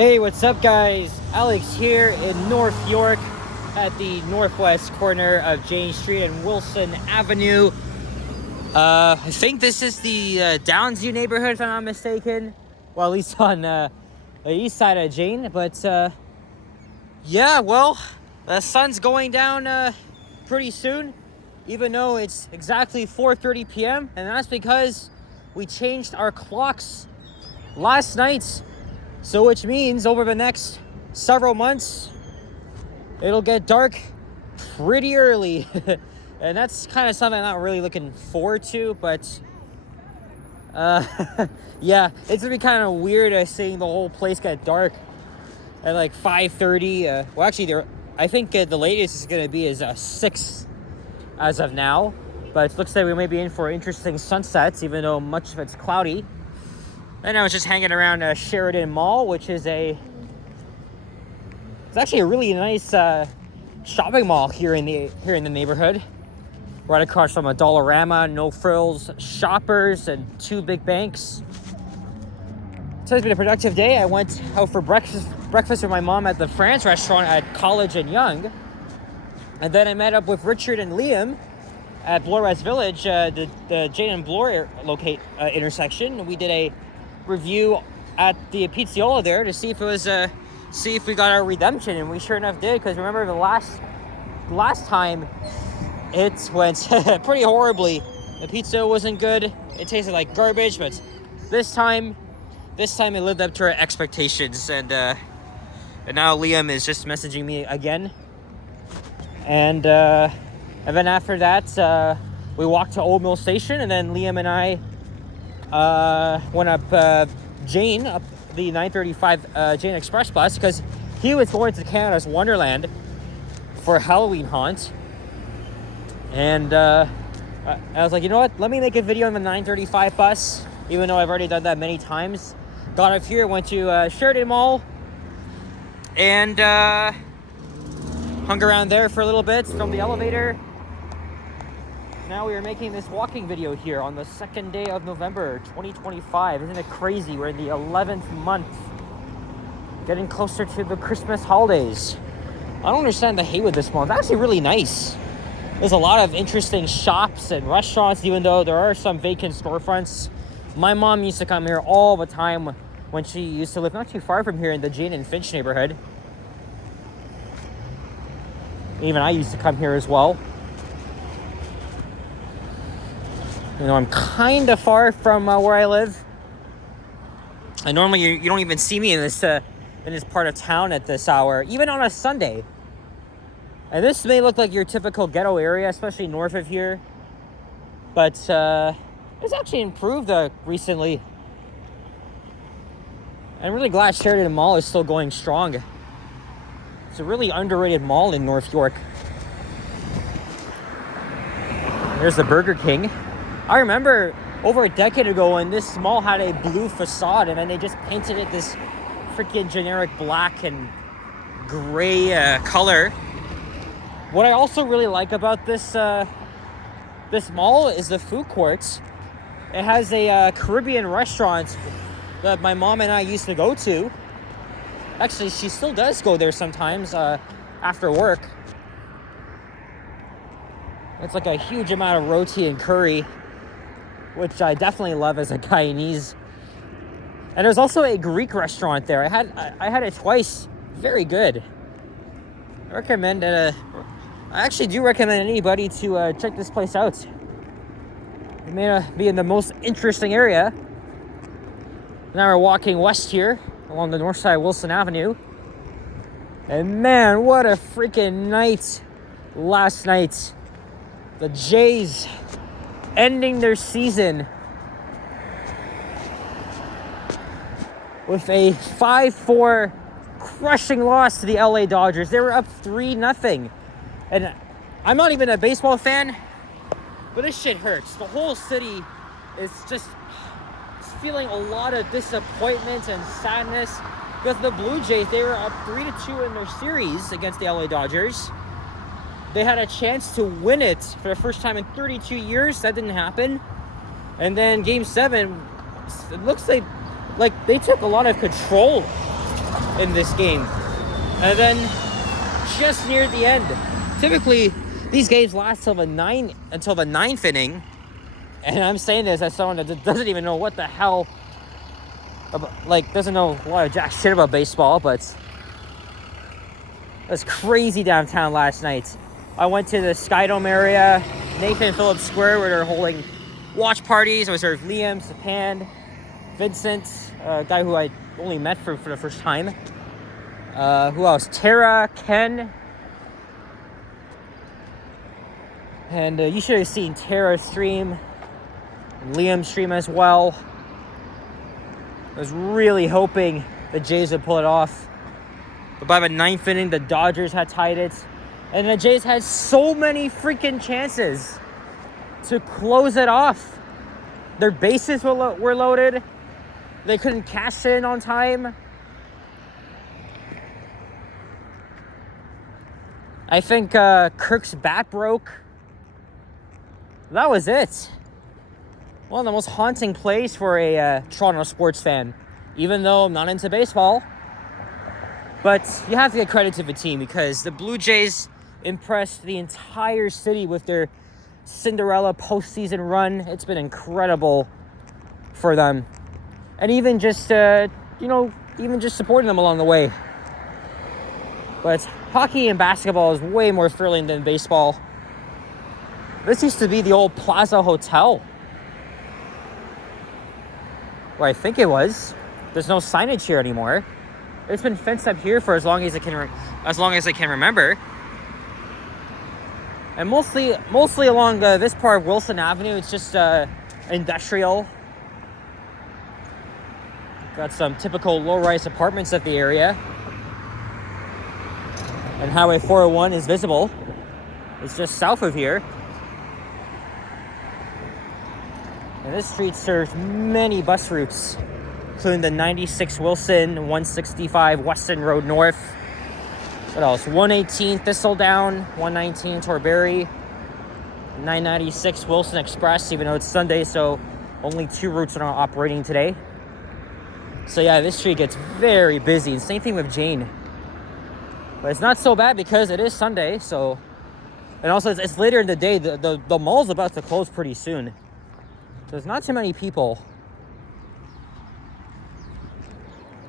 Hey, what's up guys? Alex here in North York at the northwest corner of Jane Street and Wilson Avenue. I think this is the Downsview neighborhood, if I'm not mistaken. Well, at least on the east side of Jane. But yeah, well, the sun's going down pretty soon, even though it's exactly 4:30 p.m. And that's because we changed our clocks last night. So which means over the next several months, it'll get dark pretty early. And that's kind of something I'm not really looking forward to, but yeah, it's gonna be kind of weird seeing the whole place get dark at like 5:30. Well, actually, I think the latest is gonna be is 6 as of now, but it looks like we may be in for interesting sunsets, even though much of it's cloudy. And I was just hanging around Sheridan Mall, which is it's actually a really nice shopping mall here in the neighborhood. Right across from a Dollarama, No Frills, Shoppers, and 2 big banks. So it's been a productive day. I went out for breakfast with my mom at the France restaurant at College and Young. And then I met up with Richard and Liam at Bloor West Village, the Jane and Bloor intersection. We did a review at the Pizziola there to see if we got our redemption, and we sure enough did, because remember the last time it went pretty horribly. The pizza wasn't good, it tasted like garbage, but this time it lived up to our expectations. And now Liam is just messaging me again, and then after that we walked to Old Mill Station, and then Liam and I went up Jane, up the 935 Jane Express bus, because he was going to Canada's Wonderland for a Halloween haunt. And I was like, you know what? Let me make a video on the 935 bus, even though I've already done that many times. Got up here, went to Sheridan Mall, and hung around there for a little bit from the elevator. Now we are making this walking video here on the 2nd day of November, 2025. Isn't it crazy? We're in the 11th month, getting closer to the Christmas holidays. I don't understand the hate with this month. It's actually really nice. There's a lot of interesting shops and restaurants, even though there are some vacant storefronts. My mom used to come here all the time when she used to live not too far from here in the Jane and Finch neighborhood. Even I used to come here as well. You know, I'm kind of far from where I live. And normally you don't even see me in this part of town at this hour, even on a Sunday. And this may look like your typical ghetto area, especially north of here. But it's actually improved recently. I'm really glad Sheridan Mall is still going strong. It's a really underrated mall in North York. There's the Burger King. I remember over a decade ago when this mall had a blue facade, and then they just painted it this freaking generic black and gray color. What I also really like about this mall is the food courts. It has a Caribbean restaurant that my mom and I used to go to. Actually, she still does go there sometimes after work. It's like a huge amount of roti and curry, which I definitely love as a Guyanese. And there's also a Greek restaurant there. I had it twice. Very good. I recommend it. I actually do recommend anybody to check this place out. It may be in the most interesting area. Now we're walking west here along the north side of Wilson Avenue. And man, what a freaking night last night. The Jays ending their season with a 5-4 crushing loss to the LA Dodgers. They were up 3-0. And I'm not even a baseball fan, but this shit hurts. The whole city is just feeling a lot of disappointment and sadness, because the Blue Jays, they were up 3-2 in their series against the LA Dodgers. They had a chance to win it for the first time in 32 years. That didn't happen. And then Game 7, it looks like they took a lot of control in this game. And then just near the end, typically these games last until the ninth inning. And I'm saying this as someone that doesn't even know what the hell, doesn't know a lot of jack shit about baseball, but it was crazy downtown last night. I went to the Skydome area, Nathan Phillips Square, where they're holding watch parties. I was there with Liam, Sapan, Vincent, a guy who I only met for the first time. Who else? Tara, Ken. And you should have seen Tara stream, and Liam stream as well. I was really hoping the Jays would pull it off. But by the ninth inning, the Dodgers had tied it. And the Jays had so many freaking chances to close it off. Their bases were loaded. They couldn't cash in on time. I think Kirk's bat broke. That was it. One of the most haunting plays for a Toronto sports fan, even though I'm not into baseball. But you have to get credit to the team because the Blue Jays impressed the entire city with their Cinderella postseason run. It's been incredible for them. And even just, supporting them along the way. But hockey and basketball is way more thrilling than baseball. This used to be the old Plaza Hotel. Or I think it was. There's no signage here anymore. It's been fenced up here for as long as I can remember. And mostly along this part of Wilson Avenue, it's just industrial. Got some typical low-rise apartments at the area. And Highway 401 is visible. It's just south of here. And this street serves many bus routes, including the 96 Wilson, 165 Weston Road North. What else? 118 Thistledown, 119 Torbury, 996 Wilson Express, even though it's Sunday, so only 2 routes are not operating today. So yeah, this street gets very busy. Same thing with Jane. But it's not so bad because it is Sunday, so... And also, it's later in the day. The mall's about to close pretty soon. So there's not too many people.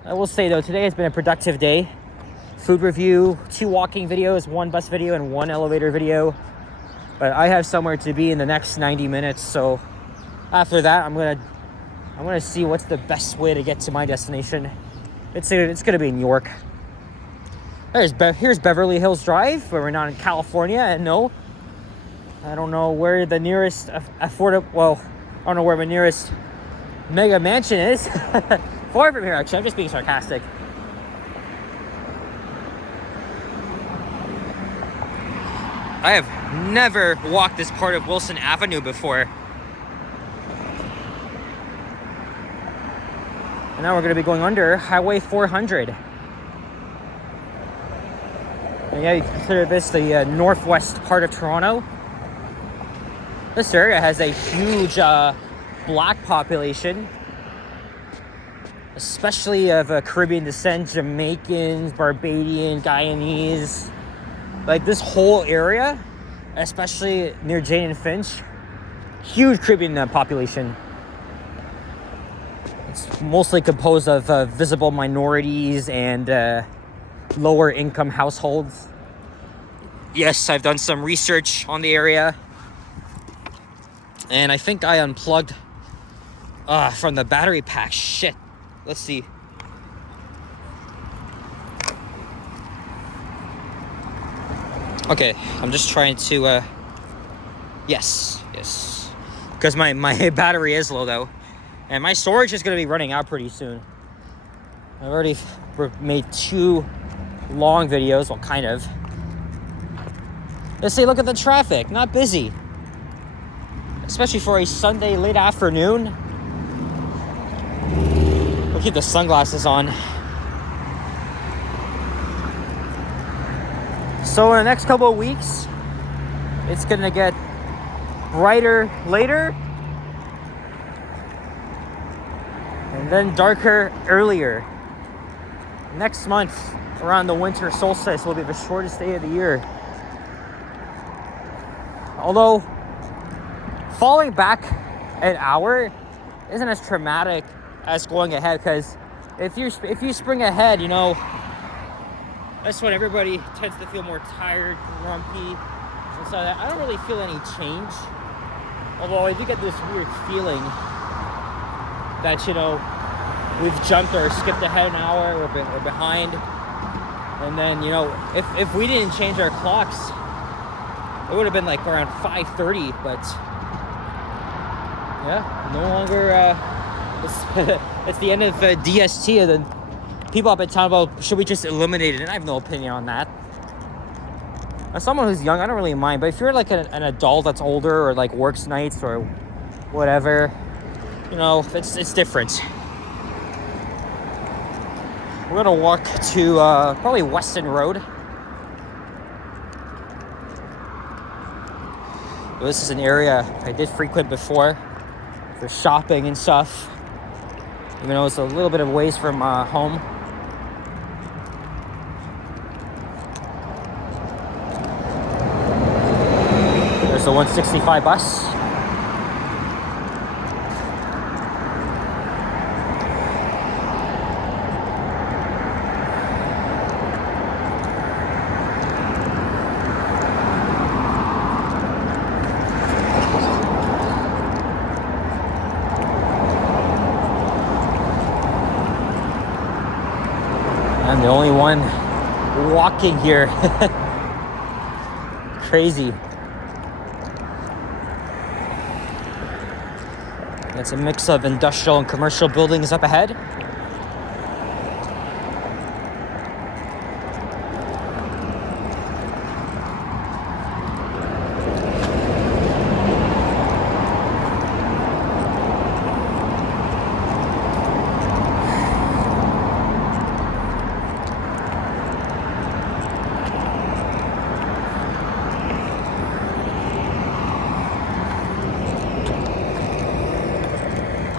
I will say, though, today has been a productive day. Food review, 2 walking videos, 1 bus video, and 1 elevator video. But I have somewhere to be in the next 90 minutes, so after that, I'm gonna see what's the best way to get to my destination. It's gonna be New York. Here's Beverly Hills Drive, where we're not in California, and no, I don't know where the nearest I don't know where my nearest mega mansion is. Far from here, actually. I'm just being sarcastic. I have never walked this part of Wilson Avenue before. And now we're going to be going under Highway 400. And yeah, you can consider this the northwest part of Toronto. This area has a huge black population, especially of Caribbean descent, Jamaicans, Barbadian, Guyanese. Like this whole area, especially near Jane and Finch, huge Caribbean population. It's mostly composed of visible minorities and lower income households. Yes, I've done some research on the area. And I think I unplugged from the battery pack. Shit. Let's see. Okay, I'm just trying to... Yes. Because my battery is low, though. And my storage is going to be running out pretty soon. I've already made 2 long videos. Well, kind of. Let's see, look at the traffic. Not busy. Especially for a Sunday late afternoon. We'll keep the sunglasses on. So in the next couple of weeks, it's going to get brighter later. And then darker earlier. next month, around the winter solstice, will be the shortest day of the year. Although, falling back an hour isn't as traumatic as going ahead, because if you spring ahead, you know, that's when everybody tends to feel more tired, grumpy, and so I don't really feel any change. Although I do get this weird feeling that, you know, we've jumped or skipped ahead an hour or behind. And then, you know, if we didn't change our clocks, it would have been like around 5:30, but yeah, no longer, it's the end of DST, and then people up in town about, should we just eliminate it? And I have no opinion on that. As someone who's young, I don't really mind, but if you're like an adult that's older or like works nights or whatever, you know, it's different. We're gonna walk to probably Weston Road. This is an area I did frequent before for shopping and stuff, even though it's a little bit of ways from home. There's the 165 bus. I'm the only one walking here. Crazy. It's a mix of industrial and commercial buildings up ahead.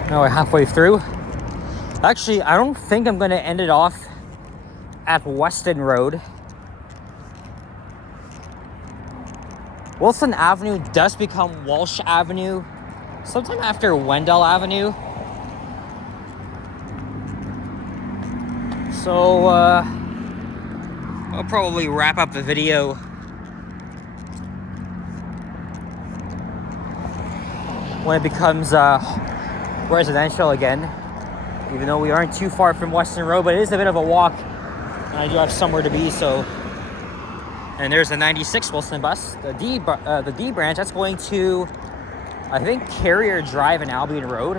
Now we're halfway through. Actually, I don't think I'm gonna end it off at Weston Road. Wilson Avenue does become Walsh Avenue sometime after Wendell Avenue. So I'll probably wrap up the video when it becomes residential again, even though we aren't too far from Weston Road, but it is a bit of a walk, and I do have somewhere to be. So, and there's the 96 Wilson bus, the D branch. That's going to, I think, Carrier Drive and Albion Road.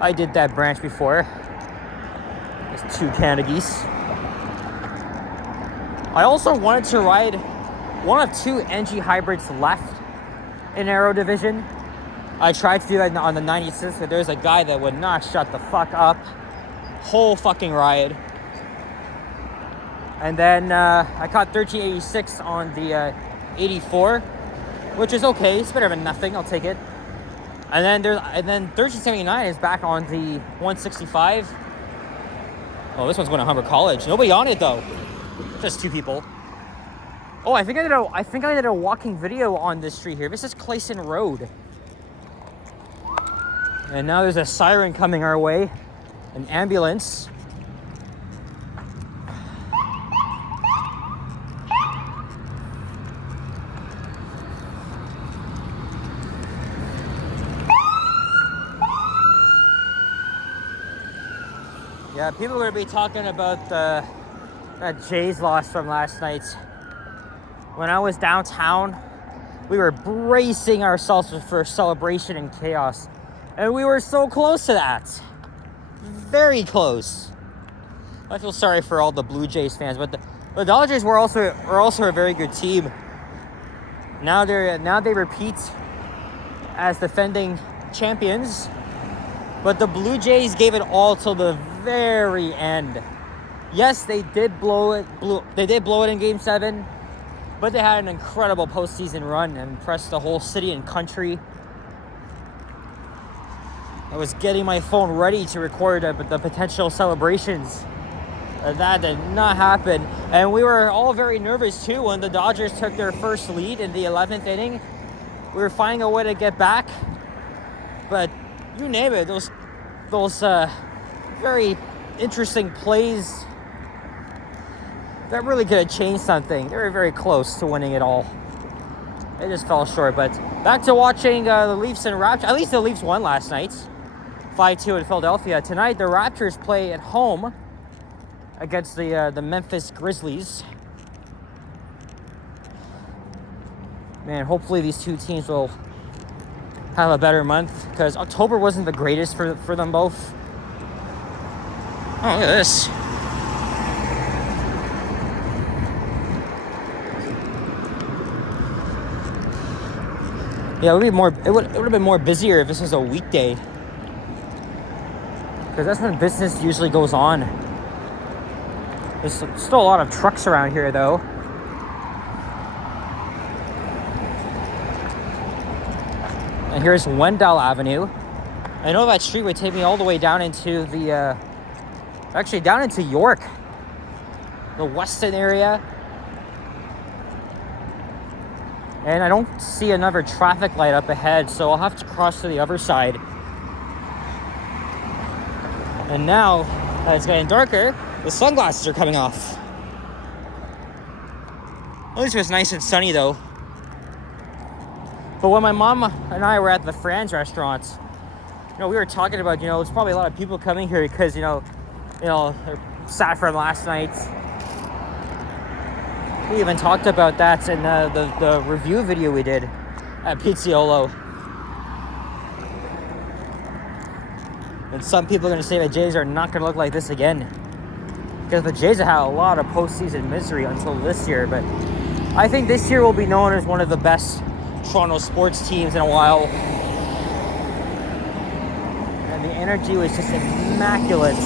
I did that branch before. There's two Canada Geese. I also wanted to ride one of two NG hybrids left in Aero Division. I tried to do that on the 96, but there's a guy that would not shut the fuck up. Whole fucking ride. And then I caught 1386 on the 84, which is okay. It's better than nothing. I'll take it. And then 1379 is back on the 165. Oh, this one's going to Humber College. Nobody on it though. Just two people. Oh, I think I did a walking video on this street here. This is Clayson Road. And now there's a siren coming our way, an ambulance. Yeah, people are going to be talking about that Jays loss from last night. When I was downtown, we were bracing ourselves for celebration and chaos. And we were so close to that. Very close. I feel sorry for all the Blue Jays fans, but the Dodgers were also a very good team. Now they repeat as defending champions. But the Blue Jays gave it all till the very end. Yes, they did blow it. They did blow it in Game 7, but they had an incredible postseason run and impressed the whole city and country. I was getting my phone ready to record the potential celebrations That did not happen. And we were all very nervous too when the Dodgers took their first lead in the 11th inning. We were finding a way to get back. But you name it, those very interesting plays that really could have changed something. They were very close to winning it all. They just fell short. But back to watching the Leafs and Raptors. At least the Leafs won last night, 5-2 in Philadelphia. Tonight the Raptors play at home against the Memphis Grizzlies. Man, hopefully these two teams will have a better month, because October wasn't the greatest for them both. Oh, look at this. Yeah, it would have been more busier if this was a weekday, because that's when business usually goes on. There's still a lot of trucks around here, though. And here's Wendell Avenue. I know that street would take me all the way down into the, actually down into York, the Weston area. And I don't see another traffic light up ahead, so I'll have to cross to the other side. And now, as it's getting darker, the sunglasses are coming off. At least it was nice and sunny, though. But when my mom and I were at the Franz restaurant, we were talking about, there's probably a lot of people coming here because, they're sad from last night. We even talked about that in the review video we did at Pizziolo. And some people are going to say the Jays are not going to look like this again, because the Jays have had a lot of postseason misery until this year. But I think this year will be known as one of the best Toronto sports teams in a while. And the energy was just immaculate.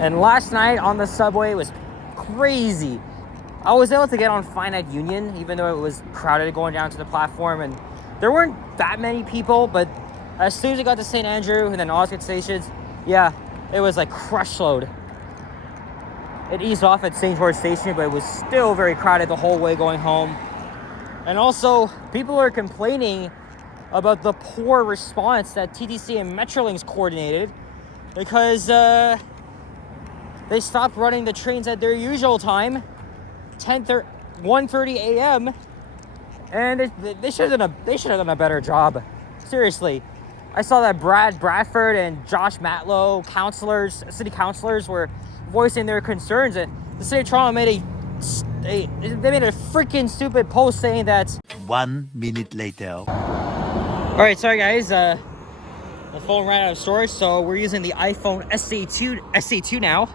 And last night on the subway was crazy. I was able to get on fine at Union, even though it was crowded going down to the platform. And there weren't that many people, but as soon as I got to St. Andrew and then Osgood stations, yeah, it was like crush load. It eased off at St. George Station, but it was still very crowded the whole way going home. And also, people are complaining about the poor response that TTC and Metrolinx coordinated, because they stopped running the trains at their usual time, 1:30 a.m., and they should have done a better job. Seriously. I saw that Brad Bradford and Josh Matlow, city councilors, were voicing their concerns, and the city of Toronto made a freaking stupid post saying that 1 minute later. All right, sorry guys, the phone ran out of storage, so we're using the iPhone SE2 now.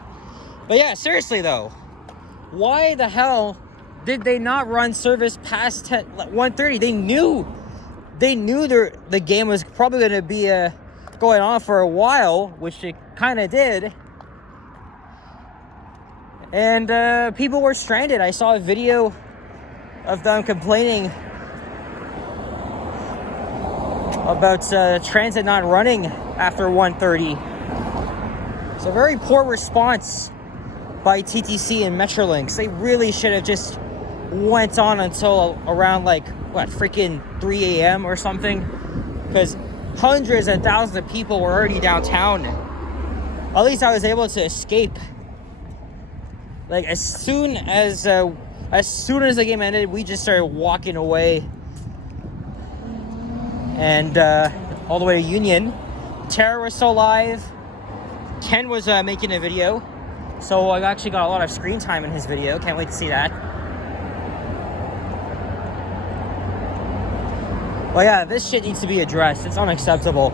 But yeah, seriously though, why the hell did they not run service past 1:30? They knew the game was probably going to be going on for a while, which it kind of did. And people were stranded. I saw a video of them complaining about transit not running after 1:30. It's a very poor response by TTC and Metrolinx. They really should have just went on until around freaking 3 a.m. or something, because hundreds and thousands of people were already downtown. At least I was able to escape. Like as soon as the game ended, we just started walking away, and all the way to Union. Tara was still live. Ken was making a video, so I actually got a lot of screen time in his video. Can't wait to see that. Well, yeah, this shit needs to be addressed. It's unacceptable.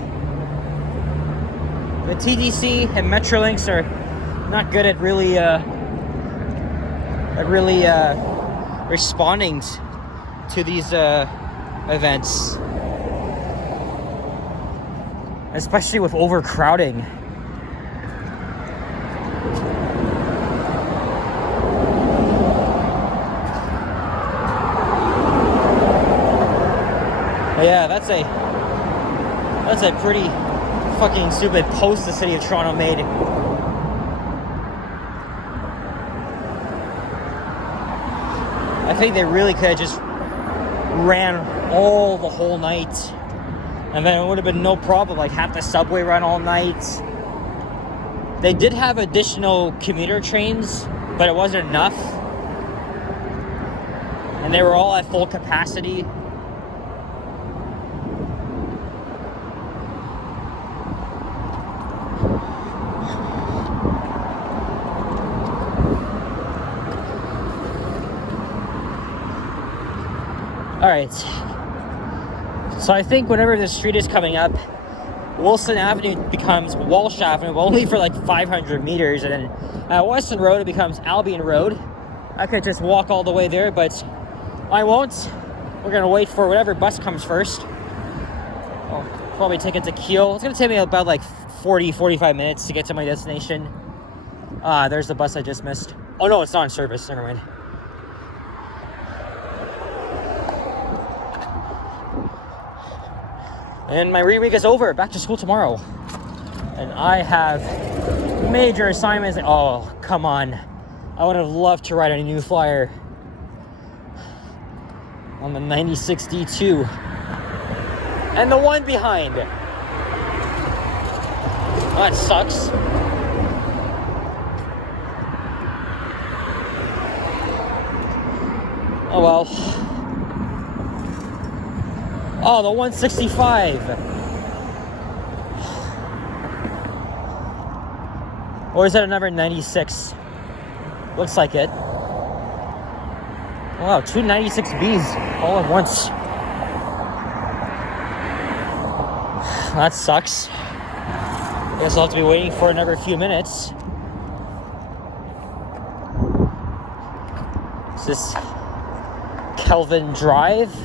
The TDC and Metrolinx are not good at really responding to these events, especially with overcrowding. Yeah, that's a pretty fucking stupid post the city of Toronto made. I think they really could have just ran all the whole night, and then it would have been no problem. Like, have the subway run all night. They did have additional commuter trains, but it wasn't enough, and they were all at full capacity. All right, so I think whenever this street is coming up, Wilson Avenue becomes Walsh Avenue, only for like 500 meters, and then Weston Road, it becomes Albion Road. I could just walk all the way there, but I won't. We're gonna wait for whatever bus comes first. I'll probably take it to Keele. It's gonna take me about like 45 minutes to get to my destination. There's the bus I just missed. Oh no, it's not in service, never mind. And my re-week is over. Back to school tomorrow. And I have major assignments. Oh, come on. I would have loved to write a new flyer on the 96D2. And the one behind. Oh, that sucks. Oh well. Oh, the 165. Or is that a number 96? Looks like it. Wow, two 96Bs all at once. That sucks. I guess I'll have to be waiting for another few minutes. Is this Kelvin Drive?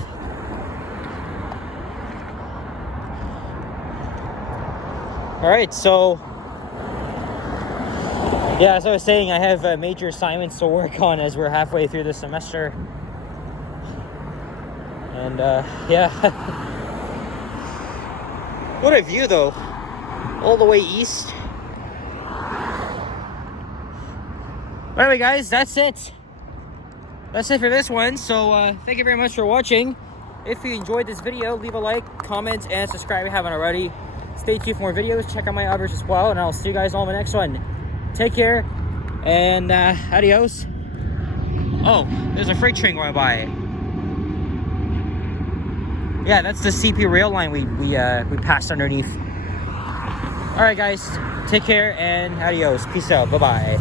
All right, so yeah, as I was saying, I have major assignments to work on as we're halfway through the semester. And yeah. What a view though, all the way east. Anyway guys, that's it for this one. So thank you very much for watching. If you enjoyed this video, leave a like, comment, and subscribe if you haven't already. Stay tuned for more videos. Check out my others as well, and I'll see you guys all in the next one. Take care, and adios. Oh, there's a freight train going by. Yeah, that's the CP rail line we passed underneath. All right, guys, take care and adios. Peace out. Bye-bye.